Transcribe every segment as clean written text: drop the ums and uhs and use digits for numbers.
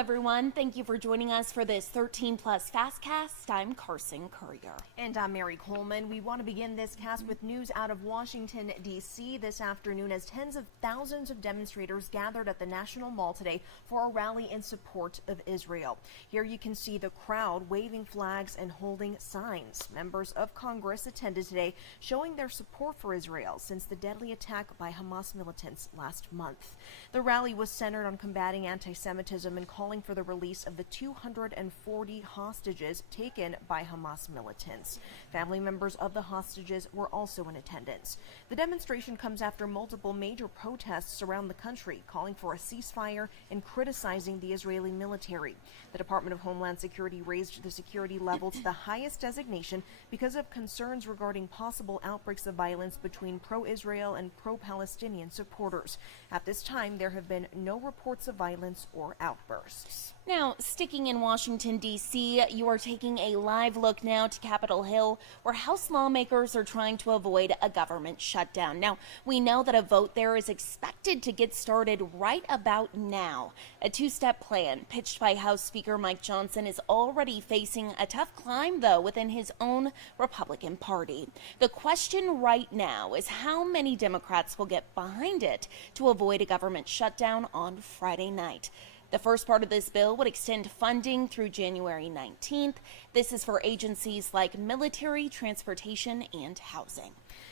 everyone. Thank you for joining us for this 13 Plus FastCast. I'm Carson Courier. And I'm Mary Coleman. We want to begin this cast with news out of Washington, D.C. this afternoon as tens of thousands of demonstrators gathered at the National Mall today for a rally in support of Israel. Here you can see the crowd waving flags and holding signs. Members of Congress attended today, showing their support for Israel since the deadly attack by Hamas militants last month. The rally was centered on combating anti-Semitism and calling for the release of the 240 hostages taken by Hamas militants. Family members of the hostages were also in attendance. The demonstration comes after multiple major protests around the country calling for a ceasefire and criticizing the Israeli military. The Department of Homeland Security raised the security level to the highest designation because of concerns regarding possible outbreaks of violence between pro-Israel and pro-Palestinian supporters. At this time, there have been no reports of violence or outbursts. Now, sticking in Washington, D.C., you are taking a live look now to Capitol Hill, where House lawmakers are trying to avoid a government shutdown. Now, we know that a vote there is expected to get started right about now. A two-step plan pitched by House Speaker Mike Johnson is already facing a tough climb, though, within his own Republican Party. The question right now is how many Democrats will get behind it to avoid a government shutdown on Friday night. The first part of this bill would extend funding through January 19th. This is for agencies like military, transportation, and housing.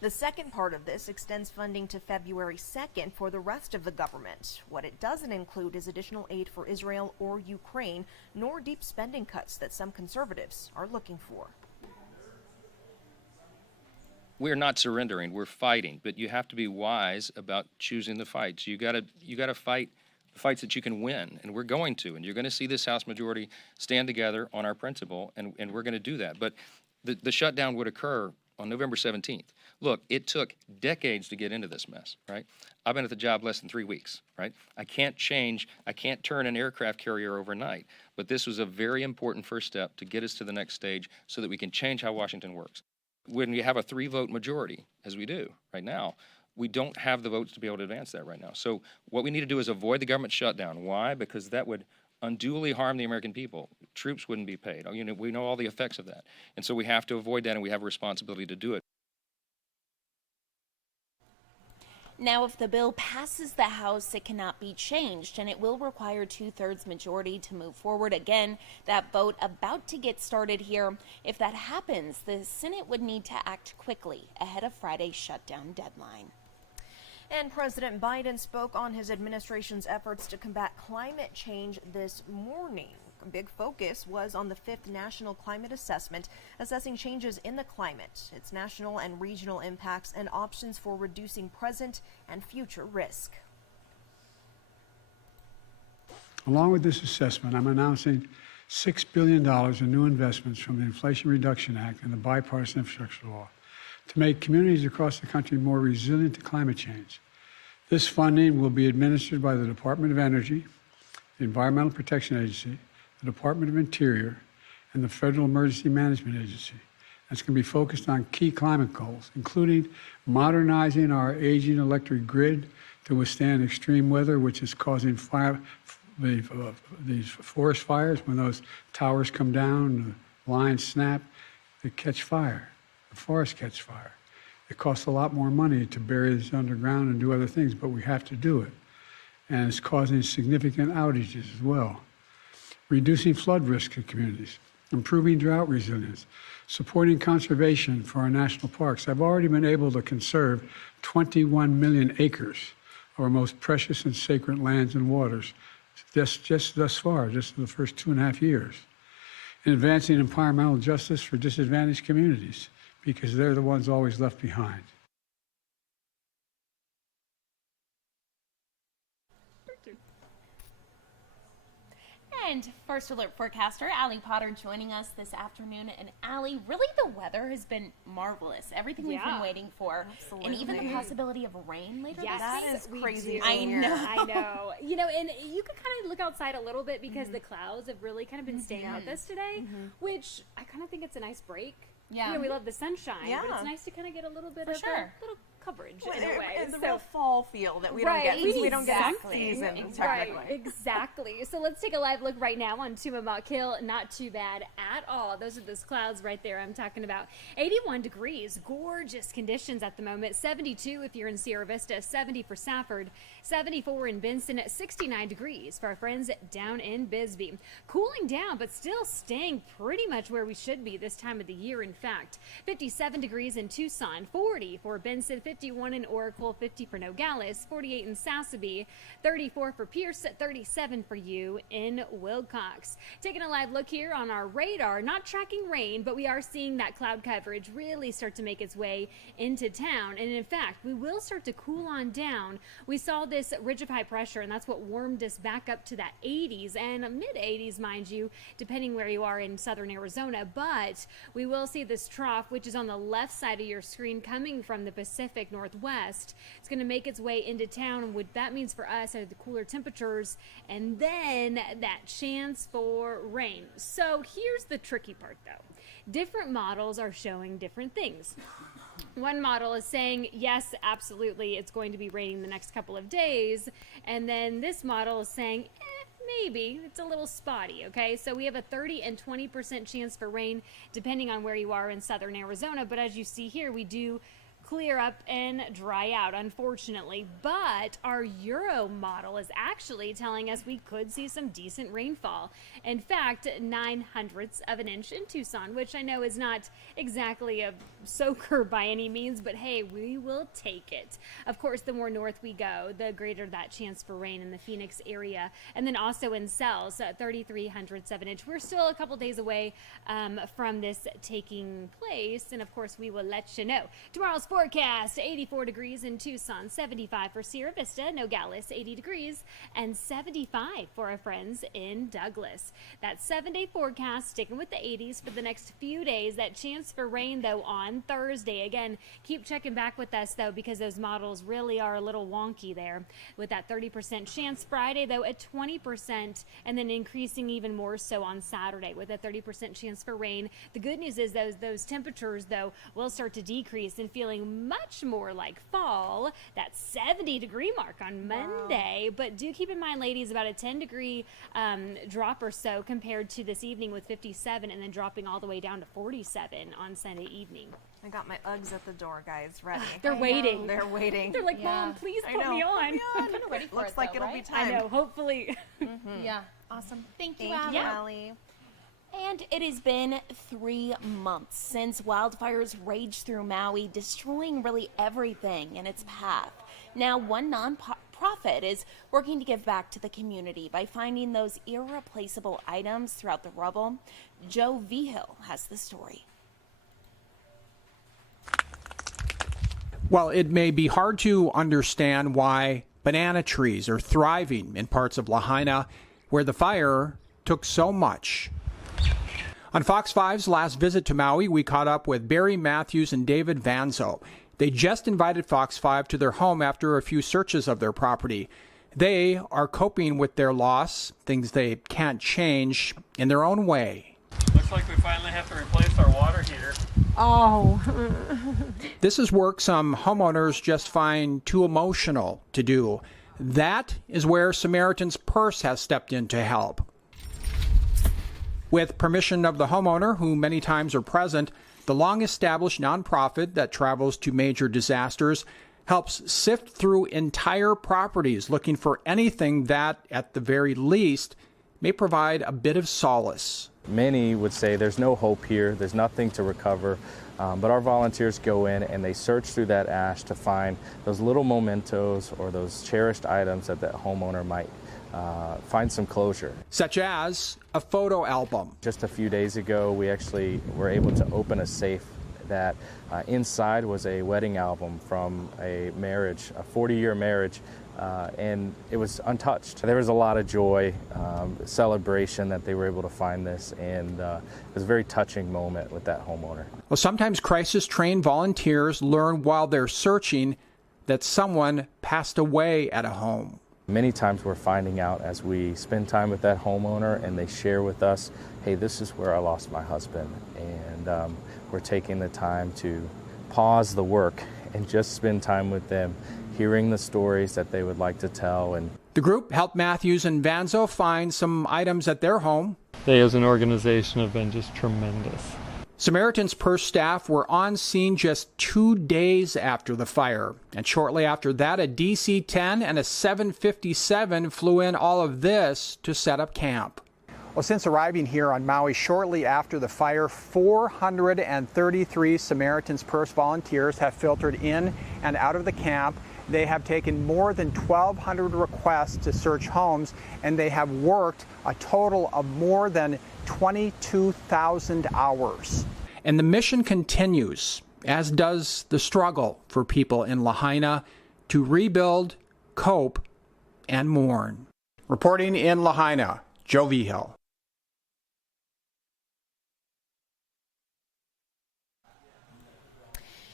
The second part of this extends funding to February 2nd for the rest of the government. What it doesn't include is additional aid for Israel or Ukraine, nor deep spending cuts that some conservatives are looking for. We're not surrendering, we're fighting, but you have to be wise about choosing the fights. You gotta fight the fights that you can win, and we're going to, and you're going to see this House majority stand together on our principle, and we're going to do that. But the shutdown would occur on November 17th. Look, it took decades to get into this mess, right? I've been at the job less than 3 weeks, right? I can't turn an aircraft carrier overnight, but this was a very important first step to get us to the next stage so that we can change how Washington works. When you have a 3-vote majority, as we do right now, we don't have the votes to be able to advance that right now. So what we need to do is avoid the government shutdown. Why? Because that would unduly harm the American people. Troops wouldn't be paid. You know, we know all the effects of that. And so we have to avoid that, and we have a responsibility to do it. Now, if the bill passes the House, it cannot be changed, and it will require 2/3 majority to move forward. Again, that vote about to get started here. If that happens, the Senate would need to act quickly ahead of Friday's shutdown deadline. And President Biden spoke on his administration's efforts to combat climate change this morning. A big focus was on the 5th National Climate Assessment, assessing changes in the climate, its national and regional impacts, and options for reducing present and future risk. Along with this assessment, I'm announcing $6 billion in new investments from the Inflation Reduction Act and the Bipartisan Infrastructure Law to make communities across the country more resilient to climate change. This funding will be administered by the Department of Energy, the Environmental Protection Agency, the Department of Interior, and the Federal Emergency Management Agency. It's going to be focused on key climate goals, including modernizing our aging electric grid to withstand extreme weather, which is causing these forest fires. When those towers come down, the lines snap, they catch fire. The forests catch fire. It costs a lot more money to bury this underground and do other things, but we have to do it. And it's causing significant outages as well. Reducing flood risk in communities, improving drought resilience, supporting conservation for our national parks. I've already been able to conserve 21 million acres of our most precious and sacred lands and waters just thus far, just in the first 2.5 years. And advancing environmental justice for disadvantaged communities, because they're the ones always left behind. And First Alert forecaster Allie Potter joining us this afternoon. And Allie, really the weather has been marvelous. Everything we've been waiting for. Absolutely. And even the possibility of rain later Yes, this week. That is crazy. I know. I know. You know, and you can kind of look outside a little bit because the clouds have really kind of been staying with us today, which I kind of think it's a nice break. Yeah. You know, we love the sunshine, Yeah. but it's nice to kind of get a little bit For of sure. a little coverage Well, in a way. and the real fall feel that we don't get. We don't get in season, technically. Right, exactly. So let's take a live look right now on Tumamoc Hill. Not too bad at all. Those are those clouds right there I'm talking about. 81 degrees, gorgeous conditions at the moment. 72 if you're in Sierra Vista, 70 for Safford, 74 in Benson, 69 degrees for our friends down in Bisbee. Cooling down, but still staying pretty much where we should be this time of the year, in fact. 57 degrees in Tucson, 40 for Benson, 51 in Oracle, 50 for Nogales, 48 in Sassabee, 34 for Pierce, 37 for you in Wilcox. Taking a live look here on our radar, not tracking rain, but we are seeing that cloud coverage really start to make its way into town. And in fact, we will start to cool on down. We saw this ridge of high pressure, and that's what warmed us back up to that 80s and mid 80s, mind you, depending where you are in southern Arizona. But we will see this trough, which is on the left side of your screen, coming from the Pacific Northwest. It's going to make its way into town, and what that means for us are the cooler temperatures and then that chance for rain. So here's the tricky part, though. Different models are showing different things. One model is saying, yes, absolutely, it's going to be raining the next couple of days. And then this model is saying, maybe it's a little spotty. Okay, so we have a 30 and 20% chance for rain depending on where you are in southern Arizona. But as you see here, we do clear up and dry out, unfortunately. But our Euro model is actually telling us we could see some decent rainfall. In fact, 0.09 of an inch in Tucson, which I know is not exactly a soaker by any means, but hey, we will take it. Of course, the more north we go, the greater that chance for rain in the Phoenix area. And then also in Cells, 0.33 of an inch. We're still a couple days away from this taking place, and of course, we will let you know. Tomorrow's forecast, 84 degrees in Tucson, 75 for Sierra Vista, Nogales, 80 degrees, and 75 for our friends in Douglas. That 7-day forecast, sticking with the 80s for the next few days. That chance for rain, though, on Thursday. Again, keep checking back with us, though, because those models really are a little wonky there. With that 30% chance Friday, though, at 20%, and then increasing even more so on Saturday with a 30% chance for rain. The good news is those temperatures, though, will start to decrease and feeling much more like fall. That 70-degree mark on Monday. Wow. But do keep in mind, ladies, about a 10-degree drop or so compared to this evening with 57, and then dropping all the way down to 47 on Sunday evening. I got my Uggs at the door, guys, ready. They're waiting. They're waiting. They're like, Mom, please put me on. I'm kind of ready for Looks it, like though, it'll right? be time. I know, hopefully. Yeah, awesome. Thank you, Thank you, Allie. Allie. And it has been 3 months since wildfires raged through Maui, destroying really everything in its path. Now, one nonprofit is working to give back to the community by finding those irreplaceable items throughout the rubble. Joe Vigil has the story. Well, it may be hard to understand why banana trees are thriving in parts of Lahaina where the fire took so much. On Fox 5's last visit to Maui, we caught up with Barry Matthews and David Vanzo. They just invited Fox 5 to their home after a few searches of their property. They are coping with their loss, things they can't change, in their own way. Looks like we finally have to replace our water heater. Oh. This is work some homeowners just find too emotional to do. That is where Samaritan's Purse has stepped in to help. With permission of the homeowner, who many times are present, the long-established nonprofit that travels to major disasters helps sift through entire properties looking for anything that, at the very least, may provide a bit of solace. Many would say there's no hope here, there's nothing to recover, but our volunteers go in and they search through that ash to find those little mementos or those cherished items that that homeowner might find some closure. Such as a photo album. Just a few days ago, we actually were able to open a safe that inside was a wedding album from a marriage, a 40-year marriage, and it was untouched. There was a lot of joy, celebration that they were able to find this, and it was a very touching moment with that homeowner. Well, sometimes crisis-trained volunteers learn while they're searching that someone passed away at a home. Many times we're finding out as we spend time with that homeowner and they share with us, hey, this is where I lost my husband. And we're taking the time to pause the work and just spend time with them, hearing the stories that they would like to tell. And The group helped Matthews and Vanzo find some items at their home. They as an organization have been just tremendous. Samaritan's Purse staff were on scene just 2 days after the fire. And shortly after that, a DC-10 and a 757 flew in all of this to set up camp. Well, since arriving here on Maui shortly after the fire, 433 Samaritan's Purse volunteers have filtered in and out of the camp. They have taken more than 1,200 requests to search homes, and they have worked a total of more than 22,000 hours. And the mission continues, as does the struggle for people in Lahaina to rebuild, cope, and mourn. Reporting in Lahaina, Joe Vigil.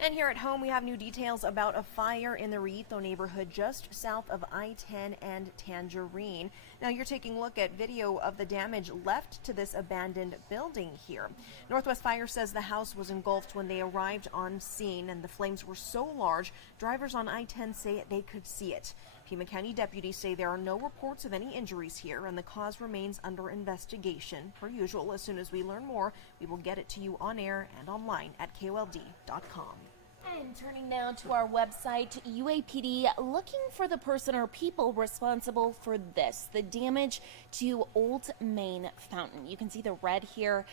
And here at home, we have new details about a fire in the Riito neighborhood just south of I-10 and Tangerine. Now you're taking a look at video of the damage left to this abandoned building here. Northwest Fire says the house was engulfed when they arrived on scene, and the flames were so large, drivers on I-10 say they could see it. Pima County deputies say there are no reports of any injuries here, and the cause remains under investigation. Per usual, as soon as we learn more, we will get it to you on air and online at KOLD.com. And turning now to our website, UAPD looking for the person or people responsible for this, the damage to Old Main Fountain. You can see the red here.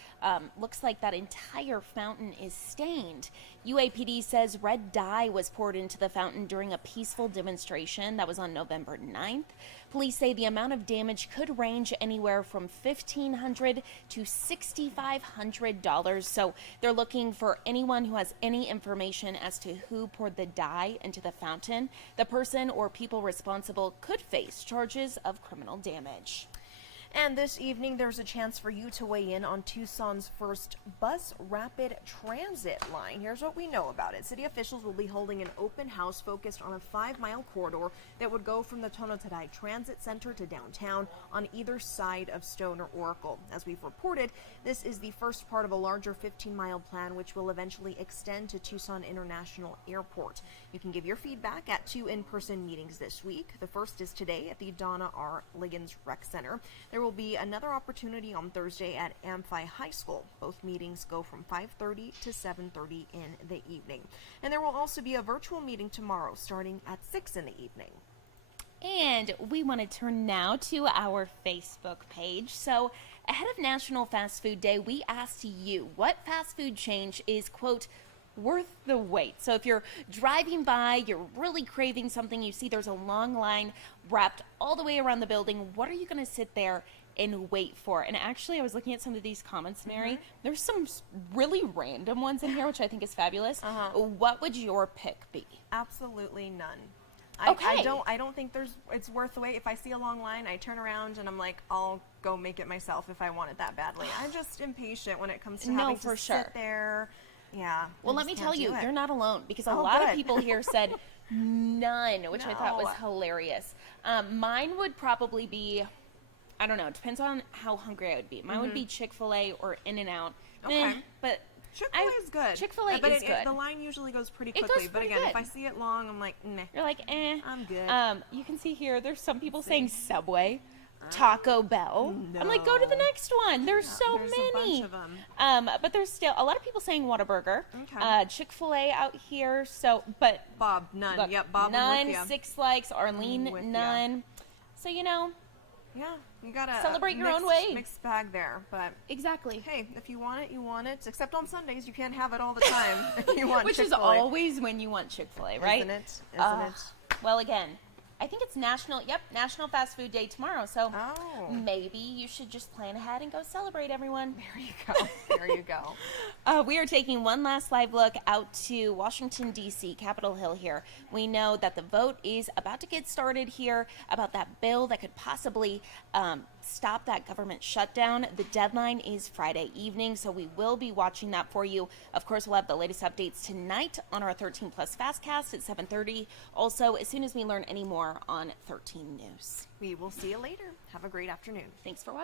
Looks like that entire fountain is stained. UAPD says red dye was poured into the fountain during a peaceful demonstration that was on November 9th. Police say the amount of damage could range anywhere from $1,500 to $6,500. So they're looking for anyone who has any information as to who poured the dye into the fountain. The person or people responsible could face charges of criminal damage. And this evening, there's a chance for you to weigh in on Tucson's first bus rapid transit line. Here's what we know about it. City officials will be holding an open house focused on a 5-mile corridor that would go from the Tonotarai Transit Center to downtown on either side of Stone or Oracle. As we've reported, this is the first part of a larger 15-mile plan which will eventually extend to Tucson International Airport. You can give your feedback at 2 in-person meetings this week. The first is today at the Donna R. Liggins Rec Center. There will be another opportunity on Thursday at Amphi High School. Both meetings go from 5:30 to 7:30 in the evening. And there will also be a virtual meeting tomorrow starting at 6 in the evening. And we want to turn now to our Facebook page. So ahead of National Fast Food Day, we asked you what fast food change is, quote, worth the wait. So if you're driving by, you're really craving something, you see there's a long line wrapped all the way around the building, what are you going to sit there and wait for? And actually, I was looking at some of these comments, Mary. There's some really random ones in here, which I think is fabulous. What would your pick be? Absolutely none. Okay. I don't think it's worth the wait. If I see a long line, I turn around and I'm like, I'll go make it myself if I want it that badly. I'm just impatient when it comes to having to sit there. Yeah. Well, let me tell you, you're not alone, because a Oh, lot good. of people here said none, which I thought was hilarious. Mine would probably be, I don't know, it depends on how hungry I would be. Mine would be Chick-fil-A or In-N-Out. Okay. But Chick-fil-A is good. Chick-fil-A but is good. The line usually goes pretty It quickly. goes But pretty again, good. if I see it long, I'm like, nah. You're like, eh. I'm good. You can see here, there's some people saying Subway, Taco Bell. I'm like, go to the next one. There's so there's many. a bunch of them. But there's still a lot of people saying Whataburger. Okay. Chick-fil-A out here. So, but Bob, none. look, Yep, Bob, I'm none. with ya. Six Likes, Arlene, with ya. none. So Yeah, you gotta Celebrate your own way. Mixed bag there, but exactly. hey, if you want it, you want it. Except on Sundays, you can't have it all the time. If you want Which is Chick-fil-A. always when you want Chick-fil-A, right? Isn't it? Isn't it? Well, again, I think it's National Fast Food Day tomorrow. So maybe you should just plan ahead and go celebrate, everyone. There you go. There you go. We are taking one last live look out to Washington, D.C., Capitol Hill here. We know that the vote is about to get started here about that bill that could possibly stop that government shutdown. The deadline is Friday evening, so we will be watching that for you. Of course, we'll have the latest updates tonight on our 13 Plus FastCast at 7:30. Also, as soon as we learn any more on 13 News. We will see you later. Have a great afternoon. Thanks for watching.